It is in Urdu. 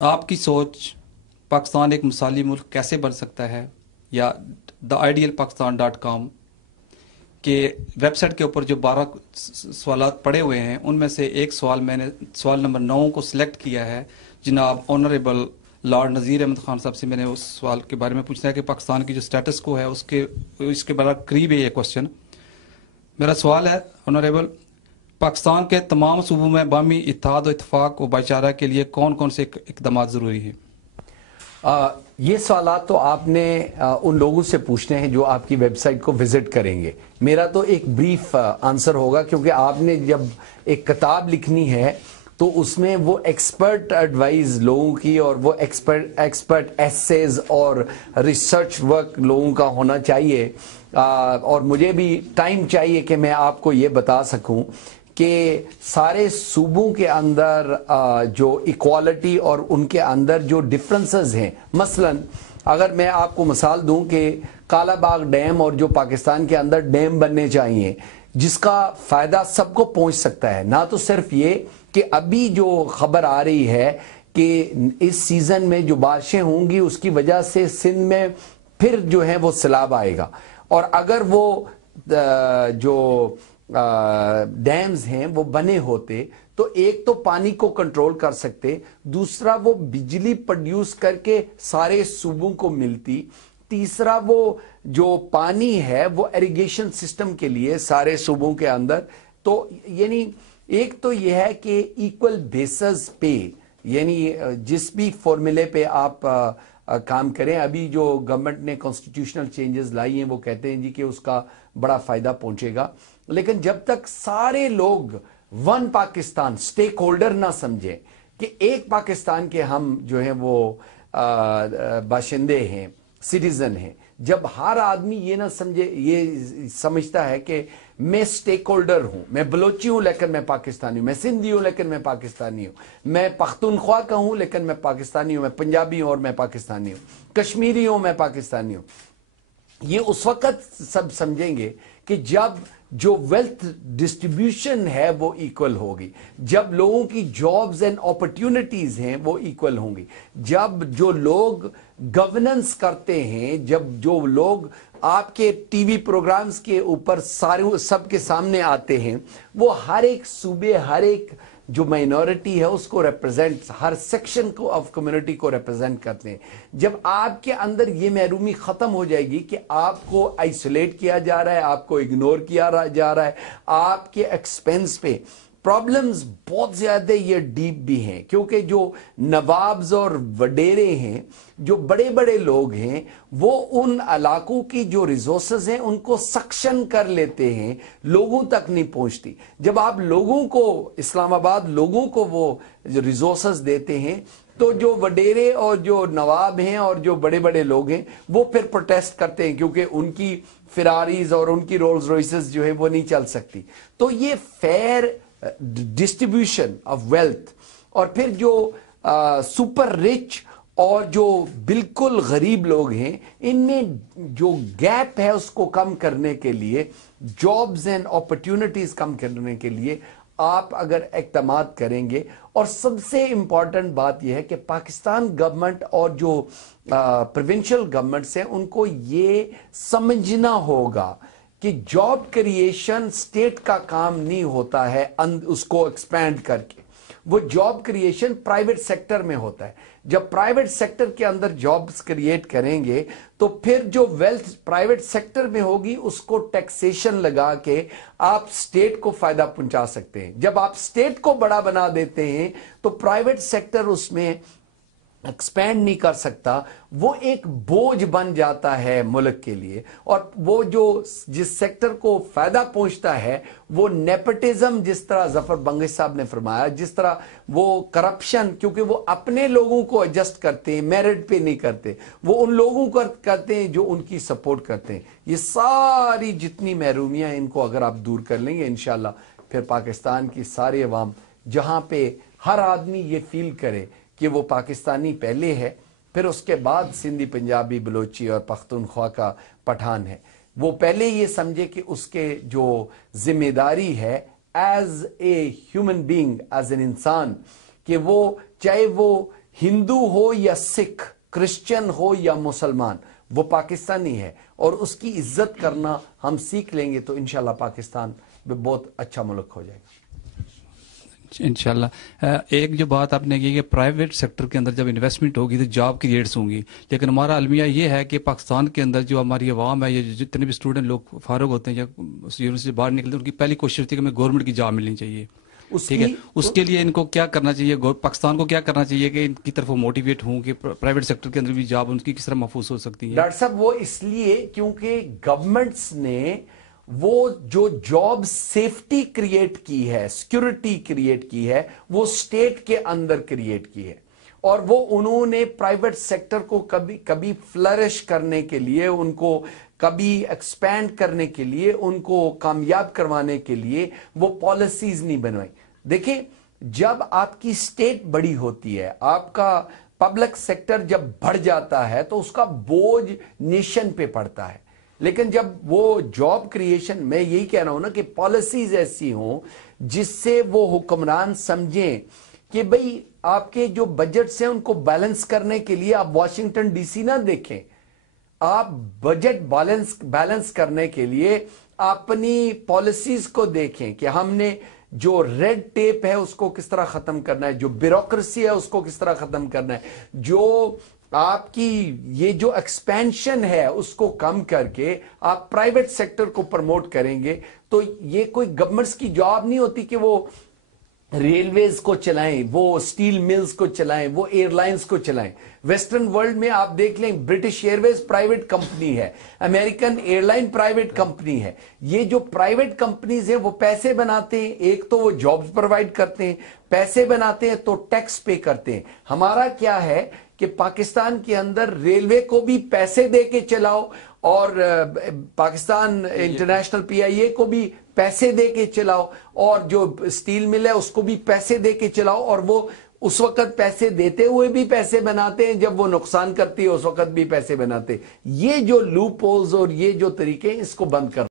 آپ کی سوچ پاکستان ایک مثالی ملک کیسے بن سکتا ہے، یا theidealpakistan.com کے ویب سائٹ کے اوپر جو 12 سوالات پڑے ہوئے ہیں، ان میں سے ایک سوال میں نے سوال نمبر 9 کو سلیکٹ کیا ہے۔ جناب آنریبل لارڈ نذیر احمد خان صاحب سے میں نے اس سوال کے بارے میں پوچھنا ہے کہ پاکستان کی جو سٹیٹس کو ہے اس کے بڑا قریب ہے یہ کوشچن۔ میرا سوال ہے آنریبل، پاکستان کے تمام صوبوں میں باہمی اتحاد و اتفاق و بھائی چارہ کے لیے کون کون سے اقدامات ضروری ہیں؟ یہ سوالات تو آپ نے ان لوگوں سے پوچھنے ہیں جو آپ کی ویب سائٹ کو وزٹ کریں گے۔ میرا تو ایک بریف آنسر ہوگا، کیونکہ آپ نے جب ایک کتاب لکھنی ہے تو اس میں وہ ایکسپرٹ ایڈوائز لوگوں کی اور وہ ایکسپرٹ ایسیز اور ریسرچ ورک لوگوں کا ہونا چاہیے، اور مجھے بھی ٹائم چاہیے کہ میں آپ کو یہ بتا سکوں کہ سارے صوبوں کے اندر جو ایکوالٹی اور ان کے اندر جو ڈفرنسز ہیں، مثلا اگر میں آپ کو مثال دوں کہ کالا باغ ڈیم اور جو پاکستان کے اندر ڈیم بننے چاہیے جس کا فائدہ سب کو پہنچ سکتا ہے، نہ تو صرف یہ کہ ابھی جو خبر آ رہی ہے کہ اس سیزن میں جو بارشیں ہوں گی اس کی وجہ سے سندھ میں پھر جو ہے وہ سیلاب آئے گا، اور اگر وہ جو ڈیمز ہیں وہ بنے ہوتے تو ایک تو پانی کو کنٹرول کر سکتے، دوسرا وہ بجلی پروڈیوس کر کے سارے صوبوں کو ملتی، تیسرا وہ جو پانی ہے وہ ایریگیشن سسٹم کے لیے سارے صوبوں کے اندر۔ تو یعنی ایک تو یہ ہے کہ ایکول بیسز پہ، یعنی جس بھی فارمولے پہ آپ کام کریں، ابھی جو گورنمنٹ نے کانسٹیٹیوشنل چینجز لائی ہیں وہ کہتے ہیں جی کہ اس کا بڑا فائدہ پہنچے گا، لیکن جب تک سارے لوگ ون پاکستان سٹیک ہولڈر نہ سمجھیں کہ ایک پاکستان کے ہم جو ہیں وہ باشندے ہیں، سٹیزن ہیں، جب ہر آدمی یہ نہ سمجھے، یہ سمجھتا ہے کہ میں سٹیک ہولڈر ہوں، میں بلوچی ہوں لیکن میں پاکستانی ہوں، میں سندھی ہوں لیکن میں پاکستانی ہوں، میں پختونخوا کا ہوں لیکن میں پاکستانی ہوں، میں پنجابی ہوں اور میں پاکستانی ہوں، کشمیری ہوں میں پاکستانی ہوں، یہ اس وقت سب سمجھیں گے کہ جب جو ویلتھ ڈسٹریبیوشن ہے وہ ایکول ہوگی، جب لوگوں کی جابز اینڈ اپرچونٹیز ہیں وہ ایکول ہوں گی، جب جو لوگ گورننس کرتے ہیں، جب جو لوگ آپ کے ٹی وی پروگرامز کے اوپر سب کے سامنے آتے ہیں، وہ ہر ایک صوبے، ہر ایک جو مائنورٹی ہے اس کو ریپرزینٹ، ہر سیکشن کو آف کمیونٹی کو ریپرزینٹ کرتے ہیں۔ جب آپ کے اندر یہ محرومی ختم ہو جائے گی کہ آپ کو آئسولیٹ کیا جا رہا ہے، آپ کو اگنور کیا جا رہا ہے، آپ کے ایکسپینس پہ، پرابلمز بہت زیادہ یہ ڈیپ بھی ہیں، کیونکہ جو نوابز اور وڈیرے ہیں، جو بڑے بڑے لوگ ہیں، وہ ان علاقوں کی جو ریسورسز ہیں ان کو سکشن کر لیتے ہیں، لوگوں تک نہیں پہنچتی۔ جب آپ لوگوں کو، اسلام آباد لوگوں کو وہ ریسورسز دیتے ہیں تو جو وڈیرے اور جو نواب ہیں اور جو بڑے بڑے لوگ ہیں وہ پھر پروٹیسٹ کرتے ہیں، کیونکہ ان کی فراریز اور ان کی رولز روئسز جو ہے وہ نہیں چل سکتی۔ تو یہ فیئر ڈسٹریبیوشن آف ویلتھ، اور پھر جو سپر رچ اور جو بالکل غریب لوگ ہیں، ان میں جو گیپ ہے اس کو کم کرنے کے لیے، جابز اینڈ اپرچونٹیز کم کرنے کے لیے آپ اگر اقدامات کریں گے، اور سب سے امپورٹنٹ بات یہ ہے کہ پاکستان گورنمنٹ اور جو پروونشل گورنمنٹس ہیں ان کو یہ سمجھنا ہوگا کہ جاب کریشن سٹیٹ کا کام نہیں ہوتا ہے اس کو ایکسپینڈ کر کے، وہ جاب کریشن پرائیویٹ سیکٹر میں ہوتا ہے۔ جب پرائیویٹ سیکٹر کے اندر جابز کریٹ کریں گے تو پھر جو ویلتھ پرائیویٹ سیکٹر میں ہوگی اس کو ٹیکسیشن لگا کے آپ سٹیٹ کو فائدہ پہنچا سکتے ہیں۔ جب آپ سٹیٹ کو بڑا بنا دیتے ہیں تو پرائیویٹ سیکٹر اس میں ایکسپینڈ نہیں کر سکتا، وہ ایک بوجھ بن جاتا ہے ملک کے لیے، اور وہ جو جس سیکٹر کو فائدہ پہنچتا ہے وہ نیپوٹزم، جس طرح ظفر بنگش صاحب نے فرمایا، جس طرح وہ کرپشن، کیونکہ وہ اپنے لوگوں کو ایڈجسٹ کرتے ہیں، میرٹ پہ نہیں کرتے، وہ ان لوگوں کو کرتے ہیں جو ان کی سپورٹ کرتے ہیں۔ یہ ساری جتنی محرومیاں ان کو اگر آپ دور کر لیں گے انشاءاللہ، پھر پاکستان کی ساری عوام، جہاں پہ ہر آدمی یہ فیل کرے کہ وہ پاکستانی پہلے ہے، پھر اس کے بعد سندھی، پنجابی، بلوچی اور پختونخوا کا پٹھان ہے، وہ پہلے یہ سمجھے کہ اس کے جو ذمہ داری ہے as a human being, as an انسان، کہ وہ چاہے وہ ہندو ہو یا سکھ، کرسچن ہو یا مسلمان، وہ پاکستانی ہے، اور اس کی عزت کرنا ہم سیکھ لیں گے تو انشاءاللہ پاکستان بہت اچھا ملک ہو جائے گا انشاءاللہ۔ ایک جو بات آپ نے کی کہ پرائیویٹ سیکٹر کے اندر جب انویسٹمنٹ ہوگی تو جاب کریٹس ہوں گی، لیکن ہمارا المیہ یہ ہے کہ پاکستان کے اندر جو ہماری عوام ہے یا جتنے بھی اسٹوڈنٹ لوگ فارغ ہوتے ہیں یا یونیورسٹی سے باہر نکلتے ہیں، ان کی پہلی کوشش ہوتی ہے کہ ہمیں گورنمنٹ کی جاب ملنی چاہیے، ٹھیک ہے؟ اس کے لیے ان کو کیا کرنا چاہیے، پاکستان کو کیا کرنا چاہیے کہ ان کی طرف وہ موٹیویٹ ہوں کہ پرائیویٹ سیکٹر کے اندر بھی جاب ان کی کس طرح محفوظ ہو سکتی ہے؟ ڈاکٹر صاحب وہ اس لیے کیونکہ گورنمنٹس نے وہ جو جاب سیفٹی کریٹ کی ہے، سیکورٹی کریٹ کی ہے، وہ اسٹیٹ کے اندر کریٹ کی ہے، اور وہ انہوں نے پرائیویٹ سیکٹر کو کبھی فلرش کرنے کے لیے، ان کو کبھی ایکسپینڈ کرنے کے لیے، ان کو کامیاب کروانے کے لیے وہ پالیسیز نہیں بنوائی۔ دیکھیں، جب آپ کی اسٹیٹ بڑی ہوتی ہے، آپ کا پبلک سیکٹر جب بڑھ جاتا ہے تو اس کا بوجھ نیشن پہ پڑتا ہے، لیکن جب وہ جاب کریشن، میں یہی کہہ رہا ہوں نا کہ پالیسیز ایسی ہوں جس سے وہ حکمران سمجھیں کہ بھئی آپ کے جو بجٹس ہیں ان کو بیلنس کرنے کے لیے آپ واشنگٹن ڈی سی نہ دیکھیں، آپ بجٹ بیلنس کرنے کے لیے اپنی پالیسیز کو دیکھیں کہ ہم نے جو ریڈ ٹیپ ہے اس کو کس طرح ختم کرنا ہے، جو بیوروکریسی ہے اس کو کس طرح ختم کرنا ہے، جو آپ کی یہ جو ایکسپینشن ہے اس کو کم کر کے آپ پرائیویٹ سیکٹر کو پروموٹ کریں گے۔ تو یہ کوئی گورنمنٹس کی جاب نہیں ہوتی کہ وہ ریلویز کو چلائیں، وہ سٹیل ملز کو چلائیں، وہ ایئر لائنز کو چلائیں۔ ویسٹرن ورلڈ میں آپ دیکھ لیں، British Airways private company ہے، American airline private company ہے۔ یہ جو پرائیویٹ کمپنیز ہیں وہ پیسے بناتے ہیں، ایک تو وہ جابز پرووائڈ کرتے ہیں، پیسے بناتے ہیں تو ٹیکس پے کرتے ہیں۔ ہمارا کیا ہے کہ پاکستان کے اندر ریلوے کو بھی پیسے دے کے چلاؤ، اور پاکستان انٹرنیشنل پی آئی اے کو بھی پیسے دے کے چلاؤ، اور جو سٹیل مل ہے اس کو بھی پیسے دے کے چلاؤ، اور وہ اس وقت پیسے دیتے ہوئے بھی پیسے بناتے ہیں، جب وہ نقصان کرتی ہے اس وقت بھی پیسے بناتے ہیں۔ یہ جو لوپ ہولز اور یہ جو طریقے ہیں اس کو بند کر